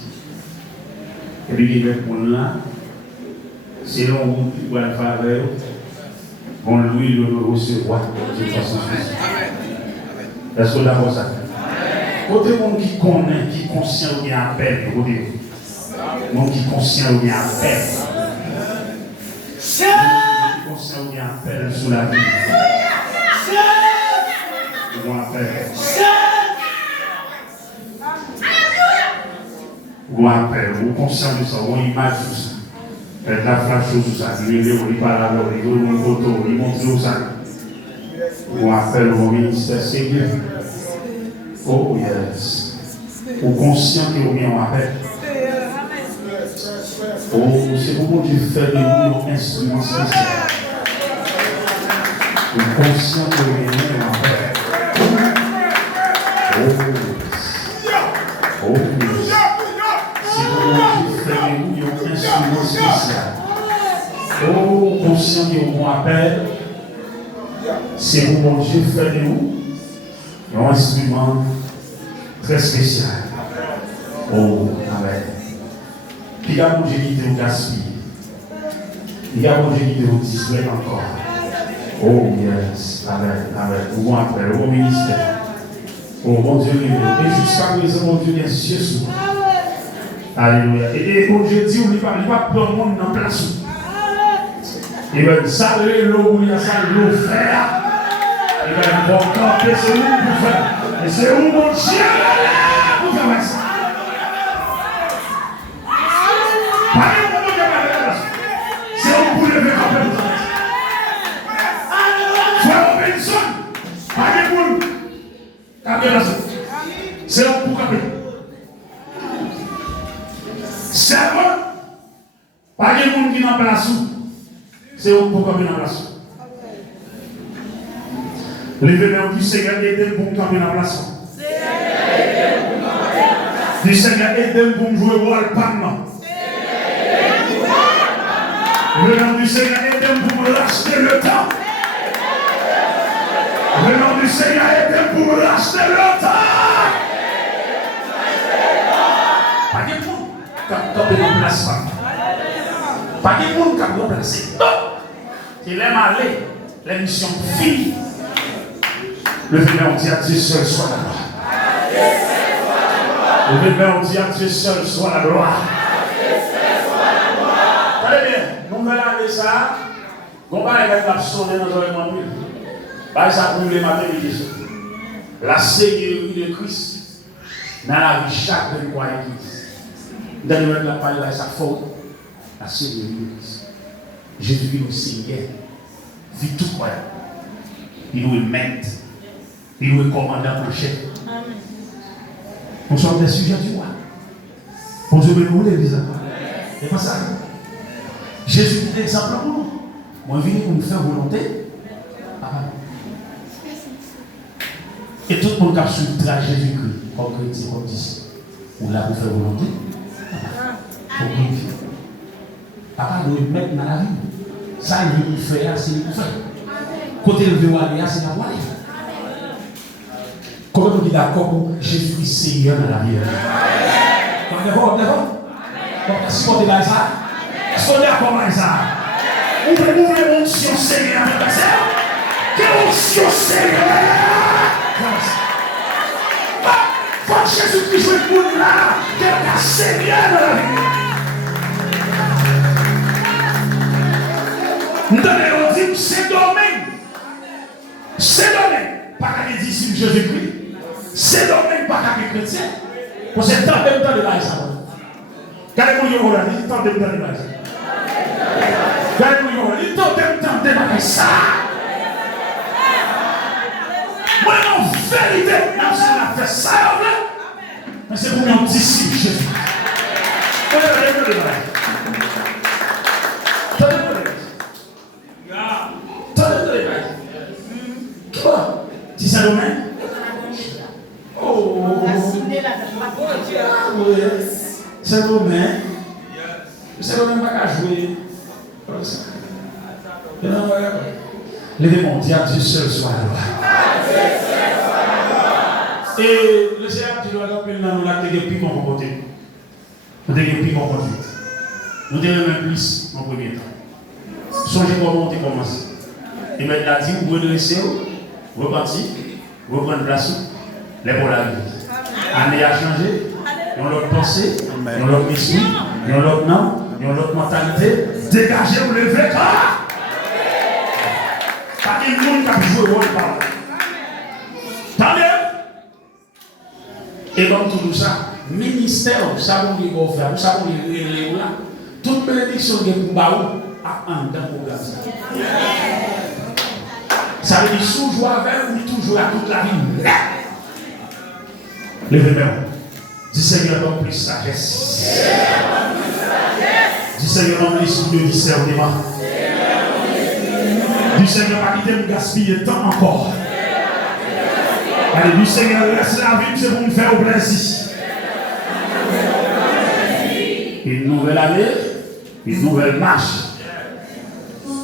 Et puis, il répond là, c'est l'on qui doit le faire. Bon, lui, il le recevoir de façon spéciale. Est-ce que d'abord ça? Côté monde qui connaît, qui est conscient ou bien appelle, côté monde qui est conscient ou bien appelle. Qui est conscient ou bien appelle sous la vie. Ou appelle. Ou appelle, ou conscient de ça, ou image de ça. Elle a flashé tout ça, il parle alors, il donne une photo, il montre tout ça. Ou appelle au ministère Seigneur. Oh yes. Ou conscient que vous bien appelle. Oh, c'est pour Dieu faire de nous un instrument spécial. Ou conscient que vous bien appelle. Oh yes. Oh yes. C'est pour Dieu faire de nous un instrument spécial. Oh, conscient que vous appelle. C'est pour mon Dieu faire de nous un instrument très spécial. Oh, amen. Puis il y a mon Dieu qui te gaspille. Il y a mon Dieu qui te disparaît encore. Oh, yes. Amen. Amen. Au bon après, au bon ministère. Oh, mon Dieu, et jusqu'à présent, mon Dieu, les yeux sur moi. Alléluia. Et mon Dieu dit, il ne va pas prendre le monde dans la place. Il va saluer l'eau, il va saluer l'eau faire. Il va camper, c'est où pour faire. Et c'est où mon Dieu pour faire ça. Pas de moment de faire. C'est où pour lever camper pour faire ça. Frère Robinson, pas de monde. Camper là. C'est où pour camper. Servant, pas de monde qui n'a pas la soupe. C'est où pour camper dans la place. Levez-moi, dit Seigneur, aidez-moi pour me camper dans la place. Dis Seigneur, aidez-moi pour me jouer au rôle pannement. Le nom du Seigneur, aidez-moi pour me racheter le temps. Le nom du Seigneur, aidez-moi pour me racheter le temps. Pas de monde qui a place. Pas de monde qui a placé. Non. Il aime aller. La mission finie. Le Père, on dit à Dieu seul soit la gloire. Le Père, on dit à Dieu seul soit la gloire. Allez bien, nous venons avec ça. On va aller la sonner dans le monde. Ça pour les matériels. La Seigneurie de Christ dans la vie chaque de croyant. Dans le monde de la parole, ça faute. La Seigneurie de Christ. Jésus vit au Seigneur. Vit tout croyant. Il nous met. Il nous est commandant en chef. Nous sommes des sujets du roi. Pour Dieu, nous l'église. C'est pas ça. Jésus dit l'exemple pour nous. Moi, je viens pour me faire volonté. Et tout le monde qui a su le trajet Jésus-Christ, comme chrétien, comme disciple, on l'a pour faire volonté. Pour glorifier. Papa doit mettre dans la vie. Ça, il veut faire, c'est le faire. Côté le veut aller, c'est la voie. Comment on dit d'accord pour Jésus-Christ Seigneur dans la vie? D'accord? Si on est là, ça? Est-ce qu'on est d'accord avec ça? Ouvrez l'onction Seigneur. Quelle onction Seigneur? Quand Jésus-Christ joue pour nous là, quel Seigneur dans la vie? Nous devons dire c'est domaine. C'est domaine. Pas qu'à des disciples Jésus-Christ. C'est domaine pas qu'à des chrétiens. Pour ce temps de la vie. Regardez-moi, il temps de la vie. Regardez-moi, il temps de la vie. Ça. Moi, en vérité, même si on a fait ça, mais c'est pour mon disciple Jésus. Si c'est domaine? Oh! C'est domaine. C'est domaine pas qu'à jouer. Levez mon Dieu, Dieu seul soit là. Et le Seigneur dit nous avons nous la plus bon comporté. Nous avons plus bon conduite. Nous devons même plus en premier temps. Songez comment on commence. Et maintenant, dit vous redressez, vous repartez, vous reprenez place, les pour la vie. Année a changé, ils ont l'autre pensée, ils ont l'autre esprit, ils ont l'autre nom, ils ont l'autre mentalité. Dégagez, vous levez. Pas de monde qui a joué au rôle par là. Attendez. Et comme tout ça, ministère, nous savons qu'il va faire, nous savons qu'il va là. Toute bénédiction qui est pour Baou a un temps pour garder. Ça veut dire toujours avec ou toujours à toute la vie. Levez-moi. Dis Seigneur, donne plus sagesse. Dis Seigneur, donne l'esprit de discernement. Dis Seigneur, pas quitter me gaspiller de temps encore. Allez, dis Seigneur, laisse la vie, c'est pour me faire au plaisir. Une nouvelle année, une nouvelle marche.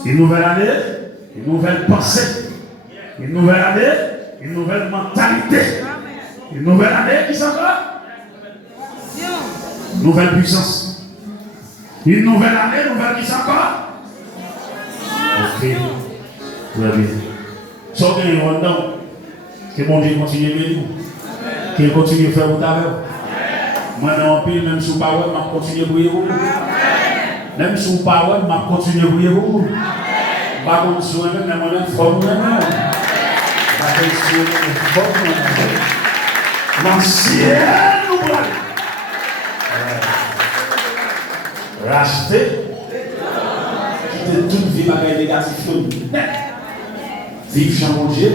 Une nouvelle année, une nouvelle pensée. Une nouvelle année, une nouvelle mentalité. Une nouvelle année, qui s'en va? Nouvelle puissance. Une nouvelle année, nouvelle qui s'en va? Ok. Très bien. Sortez les rondons. Que mon Dieu continue de nous. Qu'il continue de faire votre travail. Moi, non, pile, même sous parole, je continue de briller pour vous. Même sous parole, je continue de briller pour vous. Pas comme sur eux-mêmes, mais moi-même, il faut vous-même. L'ancien nous brûle. Racheter. Quitter toute vie bagaille négative. Vive changer.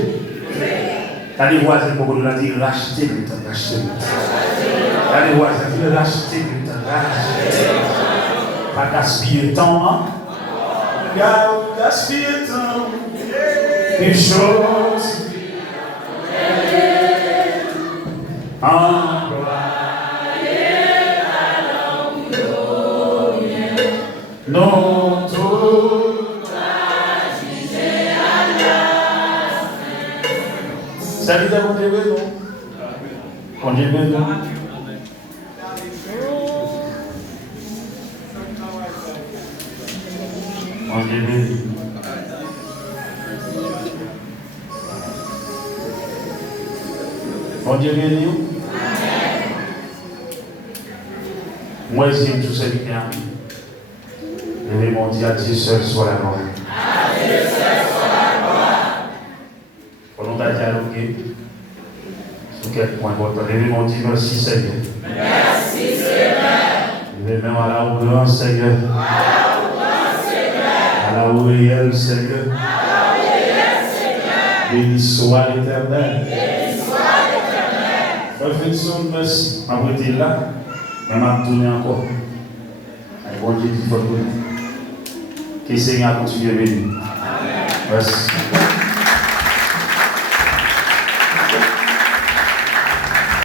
T'as des voisins pour nous dire racheter le temps, racheter le temps. T'as des voisins qui disent racheter le temps, racheter. Pas gaspiller le temps. Gaspiller le temps. Une chose. Non, tout. Salut d'abord, Dieu, non? Quand Dieu veut, non? Quand Dieu veut. Quand Dieu veut, nous. Moi, j'aime tout ce qui est. Je vais monter à Dieu seul soit la gloire. À Dieu seul soit la gloire. Pendant ta dialogue, sur quel point important. Je vais monter merci Seigneur. Merci Seigneur. Je vais même à la hauteur Seigneur. À la hauteur Seigneur. Béni soit l'Éternel. Béni soit l'Éternel. Je fais son merci. Après tu es là, même à tourner encore. Bon Dieu, il faut que le Seigneur continue à venir. Merci.